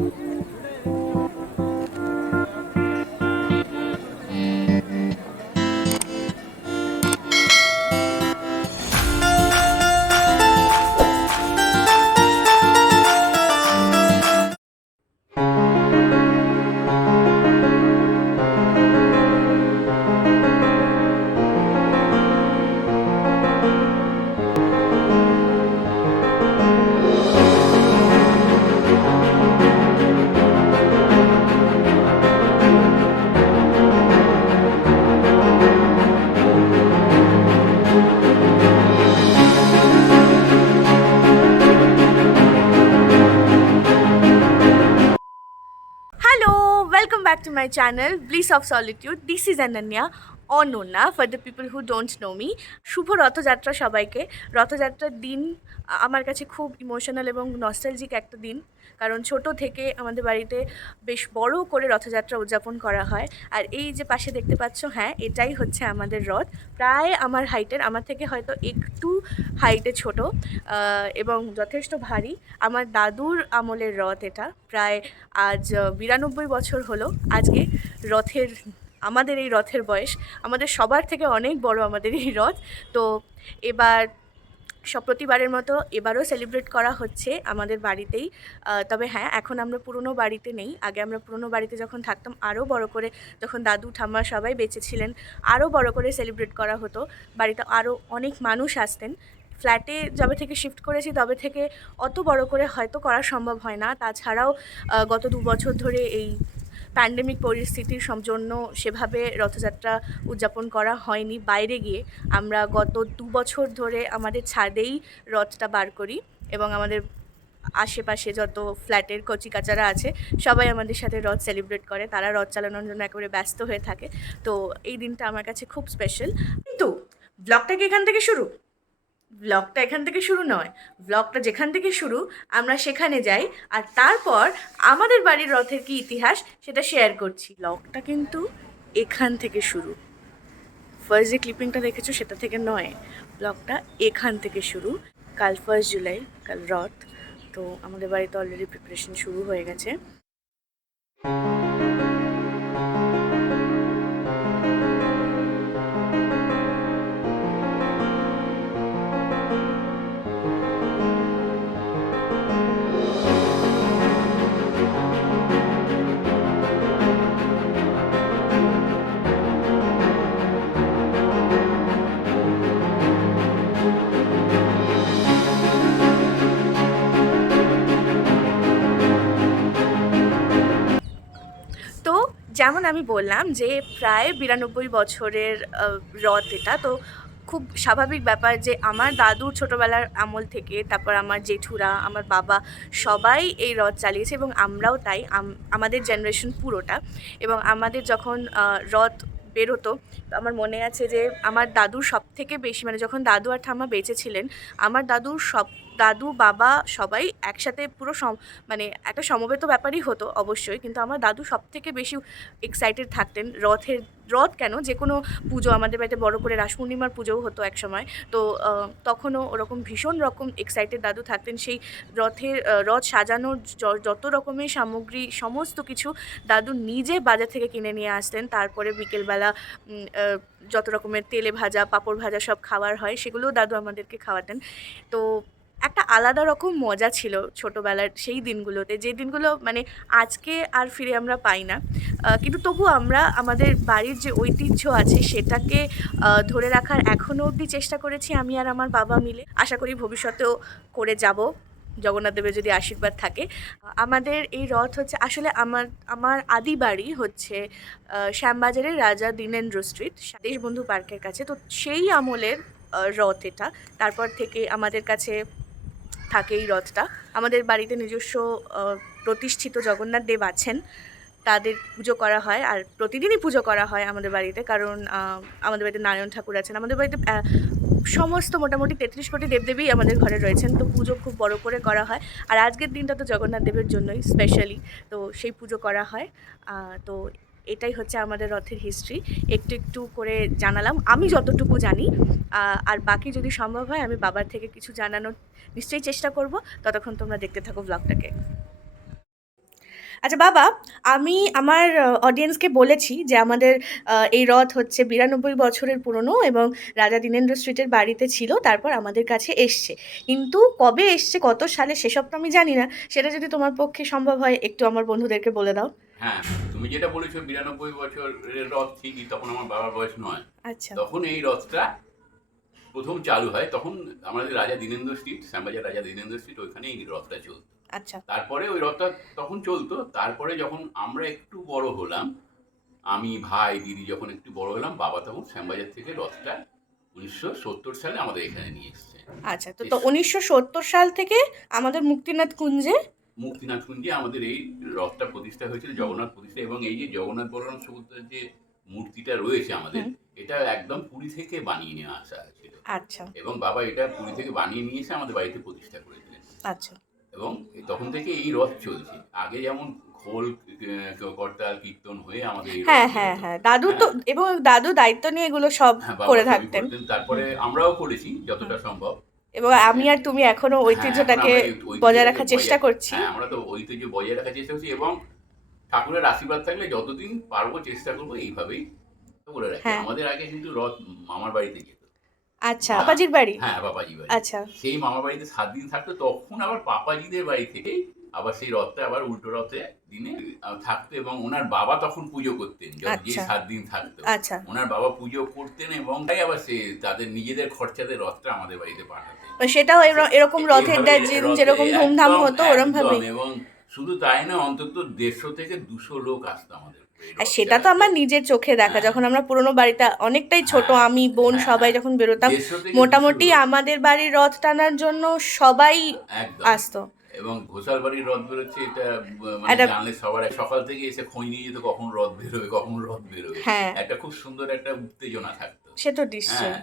Welcome back to my channel Bliss of Solitude. This is Ananya or Nonna for the people who don't know me. শুভ রথযাত্রা সবাইকে। রথযাত্রার দিন আমার কাছে খুব emotional এবং নস্টালজিক একটা দিন, কারণ ছোট থেকে আমাদের বাড়িতে বেশ বড় করে রথযাত্রা উদযাপন করা হয়। আর এই যে পাশে দেখতে পাচ্ছ, হ্যাঁ, এটাই হচ্ছে আমাদের রথ। প্রায় আমার হাইটের, আমার থেকে হয়তো একটু হাইটে ছোট এবং যথেষ্ট ভারী। আমার দাদুর আমলের রথ এটা। প্রায় আজ 92 বছর হলো আজকে রথের, আমাদের এই রথের বয়স। আমাদের সবার থেকে অনেক বড় আমাদের এই রথ। তো এবার প্রতিবারের মতো এবারও সেলিব্রেট করা হচ্ছে আমাদের বাড়িতেই। তবে হ্যাঁ, এখন আমরা পুরনো বাড়িতে নেই। আগে আমরা পুরনো বাড়িতে যখন থাকতাম আরও বড় করে, যখন দাদু ঠাম্মা সবাই বেঁচে ছিলেন, আরও বড় করে সেলিব্রেট করা হতো। বাড়িতে আরও অনেক মানুষ আসতেন। ফ্ল্যাটে যবে থেকে শিফট করেছি তবে থেকে অত বড় করে হয়তো করা সম্ভব হয় না। তাছাড়াও গত 2 বছর ধরে এই প্যান্ডেমিক পরিস্থিতির জন্য সেভাবে রথযাত্রা উদযাপন করা হয়নি বাইরে গিয়ে। আমরা গত 2 বছর ধরে আমাদের ছাদেই রথটা বার করি এবং আমাদের আশেপাশে যত ফ্ল্যাটের কচিকাচারা আছে সবাই আমাদের সাথে রথ সেলিব্রেট করে। তারা রথ চালানোর জন্য একেবারে ব্যস্ত হয়ে থাকে। তো এই দিনটা আমার কাছে খুব স্পেশাল। কিন্তু ব্লগটা কি এখান থেকে শুরু? ব্লগটা এখান থেকে শুরু নয়। ব্লগটা যেখান থেকে শুরু আমরা সেখানে যাই, আর তারপর আমাদের বাড়ির রথের কি ইতিহাস সেটা শেয়ার করছি। ব্লগটা কিন্তু এখান থেকে শুরু। ফার্স্ট যে ক্লিপিংটা দেখেছো সেটা থেকে নয়, ব্লগটা এখান থেকে শুরু। কাল 1 জুলাই, কাল রথ। তো আমাদের বাড়িতে অলরেডি প্রিপারেশন শুরু হয়ে গেছে। তো যেমন আমি বললাম যে প্রায় 92 বছরের রথ এটা। তো খুব স্বাভাবিক ব্যাপার যে আমার দাদুর ছোটোবেলার আমল থেকে, তারপর আমার জেঠুরা, আমার বাবা সবাই এই রথ চালিয়েছে এবং আমরাও তাই। আমাদের জেনারেশন পুরোটা। এবং আমাদের যখন রথ বেরোতো, আমার মনে আছে যে আমার দাদুর সব থেকে বেশি, মানে যখন দাদু আর ঠাম্মা বেঁচে ছিলেন, আমার দাদু বাবা সবাই একসাথে পুরো মানে একটা সমবেত ব্যাপারই হতো অবশ্যই, কিন্তু আমার দাদু সব থেকে বেশি এক্সাইটেড থাকতেন রথ কেন, যে কোনো পুজো, আমাদের বাড়িতে বড় করে রাস পূর্ণিমার পুজোও হতো এক সময়। তো তখনও ওরকম ভীষণ রকম এক্সাইটেড দাদু থাকতেন। সেই রথ সাজানোর যত রকমের সামগ্রী সমস্ত কিছু দাদু নিজে বাজার থেকে কিনে নিয়ে আসতেন। তারপরে বিকেলবেলা যত রকমের তেলে ভাজা, পাঁপড় ভাজা সব খাবার হয় সেগুলোও দাদু আমাদেরকে খাওয়াতেন। তো একটা আলাদা রকম মজা ছিল ছোটোবেলার সেই দিনগুলোতে, যে দিনগুলো মানে আজকে আর ফিরে আমরা পাই না। কিন্তু তবু আমরা আমাদের বাড়ির যে ঐতিহ্য আছে সেটাকে ধরে রাখার এখনও অবধি চেষ্টা করেছি আমি আর আমার বাবা মিলে। আশা করি ভবিষ্যতেও করে যাব, জগন্নাথ দেবের যদি আশীর্বাদ থাকে। আমাদের এই রথ হচ্ছে আসলে আমার আদি বাড়ি হচ্ছে শ্যামবাজারের রাজা দীনেন্দ্র স্ট্রিট, দেশবন্ধু পার্কের কাছে। তো সেই আমলের রথ এটা। তারপর থেকে আমাদের কাছে থাকে এই রথটা। আমাদের বাড়িতে নিজস্ব প্রতিষ্ঠিত জগন্নাথ দেব আছেন, তাদের পুজো করা হয়। আর প্রতিদিনই পুজো করা হয় আমাদের বাড়িতে, কারণ আমাদের বাড়িতে নারায়ণ ঠাকুর আছেন। আমাদের বাড়িতে সমস্ত মোটামুটি 33 কোটি দেবদেবী আমাদের ঘরে রয়েছেন। তো পুজো খুব বড় করে করা হয়। আর আজকের দিনটা তো জগন্নাথ দেবের জন্যই স্পেশালি, তো সেই পুজো করা হয়। তো এটাই হচ্ছে আমাদের রথের হিস্ট্রি। একটু একটু করে জানালাম আমি যতটুকু জানি, আর বাকি যদি সম্ভব হয় আমি বাবার থেকে কিছু জানানোর নিশ্চয়ই চেষ্টা করব। ততক্ষণ তোমরা দেখতে থাকো ব্লগটাকে। আচ্ছা বাবা, আমি আমার অডিয়েন্সকে বলেছি যে আমাদের এই রথ হচ্ছে 92 বছরের পুরনো এবং রাজা দীনেন্দ্র স্ট্রিটের বাড়িতে ছিল, তারপর আমাদের কাছে এসছে। কিন্তু কবে এসছে, কত সালে, সেসব তো আমি জানি না। সেটা যদি তোমার পক্ষে সম্ভব হয় একটু আমার বন্ধুদেরকে বলে দাও। হ্যাঁ, তুমি যেটা বলেছো 92 বছরের রথ, ঠিকই। তখন আমার বাবার বয়স ৯। আচ্ছা তখন এই রথটা প্রথম চালু হয়। তখন আমাদের রাজা দীনেন্দ্র স্ট্রিট, শ্যামবাজার রাজা দীনেন্দ্র স্ট্রিট, ওইখানে এই রথটা চলত। আচ্ছা তারপরে ওই রথটা তখন চলতো। তারপরে যখন আমরা একটু বড় হলাম, আমি, ভাই, দিদি যখন একটু বড় হলাম, বাবা তখন শ্যামবাজার থেকে রথটা 1970 সালে আমাদের এখানে নিয়ে এসছে। আচ্ছা, তো 1970 সাল থেকে আমাদের মুক্তিনাথ কুঞ্জে মুক্তিনাথ কুঞ্জে আমাদের এই রথটা প্রতিষ্ঠা হয়েছিল, জগন্নাথ প্রতিষ্ঠা। এবং এই যে জগন্নাথ বলরাম সুভদ্রার যে মূর্তিটা রয়েছে আমাদের, এটা একদম পুরী থেকে বানিয়ে নিয়ে আসা হয়েছিল। আচ্ছা এবং বাবা এটা পুরী থেকে বানিয়ে নিয়ে এসে আমাদের বাড়িতে প্রতিষ্ঠা করেছিলেন। আচ্ছা এবং তখন থেকে এই রথ চলছে। আগে যেমন খোল, করতাল, কীর্তন হয়ে আমাদের এই রথ হ্যাঁ হ্যাঁ চলতো। হ্যাঁ, দাদু তো, হ্যাঁ, এবং দাদু দায়িত্ব নিয়ে এগুলো সব হ্যাঁ, বাবা করে সবই থাকতেন। করতেন। তারপরে আমরাও করেছি যতটা সম্ভব। এবং আমি আর তুমি এখনো হ্যাঁ, এখন ঐতিহ্যটাকে আমরা এই বজায় ঐতিহ্যটাকে রাখার চেষ্টা করছি। হ্যাঁ, আমরা তো ঐতিহ্য বজায় রাখার চেষ্টা করছি এবং ঠাকুরের আশীর্বাদ থাকলে যতদিন পারবো চেষ্টা করবো এইভাবেই করে রাখি। হ্যাঁ, আমাদের আগে কিন্তু রথ মামার বাড়িতে যেত। আচ্ছা, মা পাপাজির বাড়ি। হ্যাঁ, পাপাজি বাড়ি। আচ্ছা সেই মামার বাড়িতে ৭ দিন থাকতো। তখন আবার পাপাজিদের বাড়ি থেকেই আবার সেই রথটা আবার উল্টো রথে দিনে থাকতো এবং ওনার বাবা তখন পুজো করতেন। যে আচ্ছা ৭ দিন থাকতো, আচ্ছা, ওনার বাবা পুজো করতেন এবং তাই আবার সে তাদের নিজেদের খরচাতে রথটা আমাদের বাড়িতে পাঠাতেন। সেটাও এরকম রথের এইভাবে দিন রথে যেরকম ধুমধাম একদম, হতো ওরম একদম। ভাবেই। এবং শুধু তাই না, অন্তত ১৫০ থেকে ২০০ লোক আসতো আমাদের এই আর রথ সেটা তো চালাতে। আমার নিজের চোখে দেখা, হ্যাঁ, যখন আমরা পুরোনো বাড়িটা অনেকটাই ছোট, হ্যাঁ, আমি, বোন, হ্যাঁ, সবাই হ্যাঁ। যখন বেরোতাম, ১৫০ থেকে ২০০ মোটামুটি লোক। আমাদের বাড়ির রথ টানার জন্য সবাই একদম। আসতো। এবং ঘোষাল বাড়ির রথ বেরোচ্ছে, এটা মানে একটা, জানলে সবার সকাল থেকে এসে খোঁজ নিয়ে যেত কখন রথ বেরোবে, কখন রথ বেরোবে। হ্যাঁ একটা খুব সুন্দর একটা উত্তেজনা থাকতো। সে তো নিশ্চয়ই। হ্যাঁ।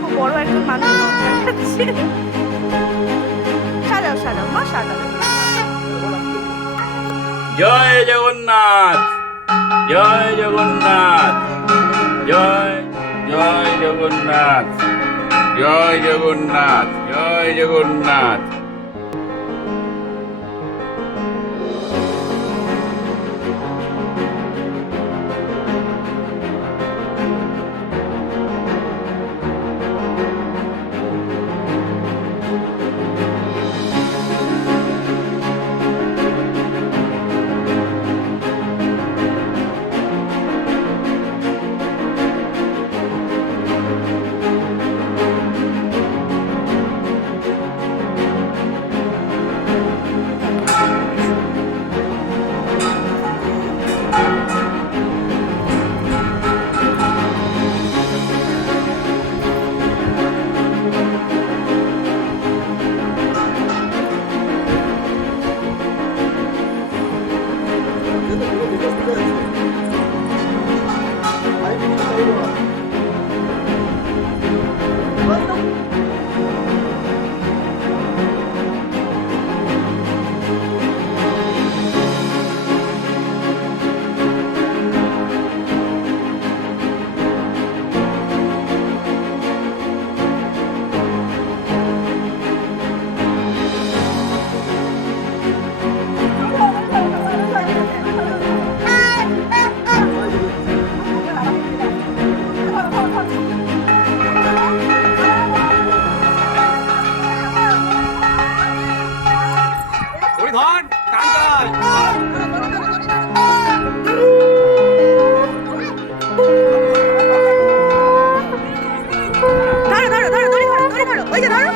খুব বড় একজন মানুষ দেখাচ্ছে। সাজাও সাজাও মা, সাজাও। জয় জগন্নাথ, জয় জগন্নাথ, জয় জয় জগন্নাথ, জয় জগন্নাথ, জয় জগন্নাথ। ধর টান ধরো ধরো ধরো দড়ি ধরো দড়ি ধরো ওই যে ধরো।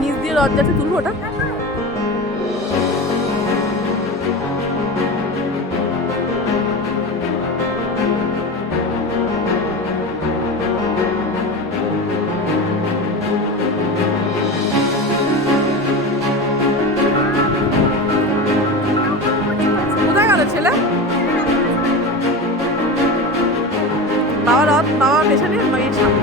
নিচ দিয়ে লজ্জাটা তুলবো ওটা। কোথায় গেল ছেলে? বাবা পেছনে মায়ের সামনে।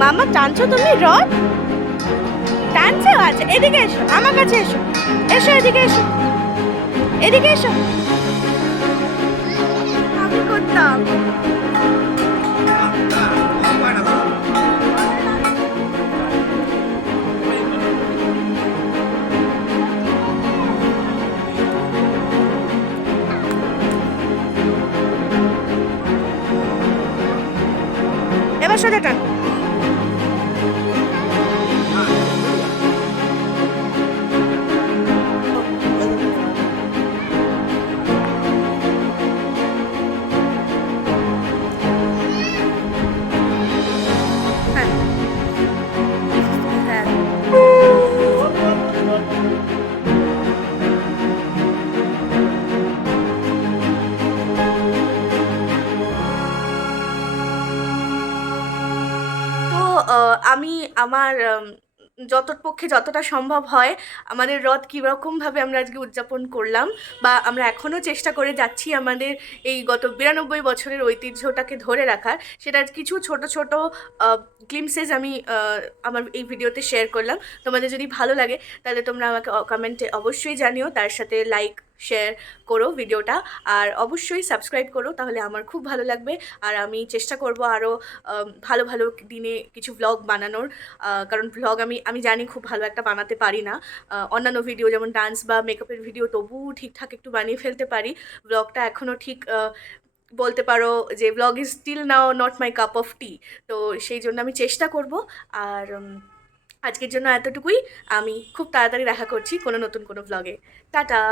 মামা টানছো তুমি রড? টানছো? আচ্ছা এদিকে এসো, আমার কাছে এসো, এসো এদিকে এসো, এদিকে এসো। আমি করতাম। এবার সোজা টান। আমি আমার পক্ষে যতটা সম্ভব হয় আমাদের রথ কীরকমভাবে আমরা আজকে উদযাপন করলাম বা আমরা এখনও চেষ্টা করে যাচ্ছি আমাদের এই গত 92 বছরের ঐতিহ্যটাকে ধরে রাখার, সেটার কিছু ছোট ছোট গ্লিমসেস আমি আমার এই ভিডিওতে শেয়ার করলাম। তোমাদের যদি ভালো লাগে তাহলে তোমরা আমাকে কমেন্টে অবশ্যই জানিও, তার সাথে লাইক শেয়ার করো ভিডিওটা, আর অবশ্যই সাবস্ক্রাইব করো, তাহলে আমার খুব ভালো লাগবে। আর আমি চেষ্টা করব আরও ভালো ভালো দিনে কিছু ভ্লগ বানানোর, কারণ ভ্লগ আমি জানি খুব ভালো একটা বানাতে পারি না। অন্যান্য ভিডিও যেমন ডান্স বা মেকআপের ভিডিও তবুও ঠিকঠাক একটু বানিয়ে ফেলতে পারি, ব্লগটা এখনও ঠিক বলতে পারো যে blog is still now not my cup of tea. তো সেই জন্য আমি চেষ্টা করব। আর আজকের জন্য এতটুকুই। আমি খুব তাড়াতাড়ি দেখা করছি কোনো নতুন কোনো ভ্লগে। টাটা।